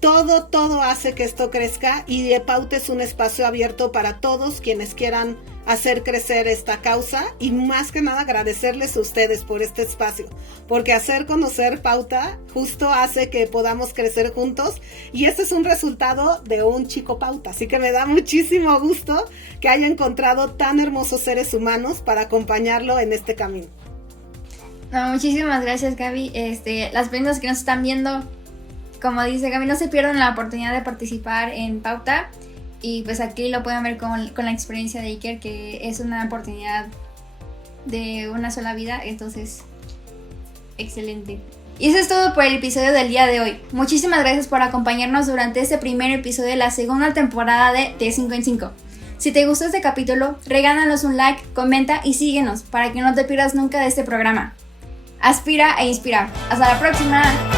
todo hace que esto crezca, y Pauta es un espacio abierto para todos quienes quieran hacer crecer esta causa, y más que nada agradecerles a ustedes por este espacio, porque hacer conocer Pauta justo hace que podamos crecer juntos, y este es un resultado de un chico Pauta, así que me da muchísimo gusto que haya encontrado tan hermosos seres humanos para acompañarlo en este camino. No, muchísimas gracias, Gaby. Las personas que nos están viendo, como dice Gaby, no se pierdan la oportunidad de participar en Pauta. Y pues aquí lo pueden ver con la experiencia de Iker, que es una oportunidad de una sola vida. Entonces, excelente. Y eso es todo por el episodio del día de hoy. Muchísimas gracias por acompañarnos durante este primer episodio de la segunda temporada de 5 en 5. Si te gustó este capítulo, regálanos un like, comenta y síguenos para que no te pierdas nunca de este programa. Aspira e inspira. Hasta la próxima.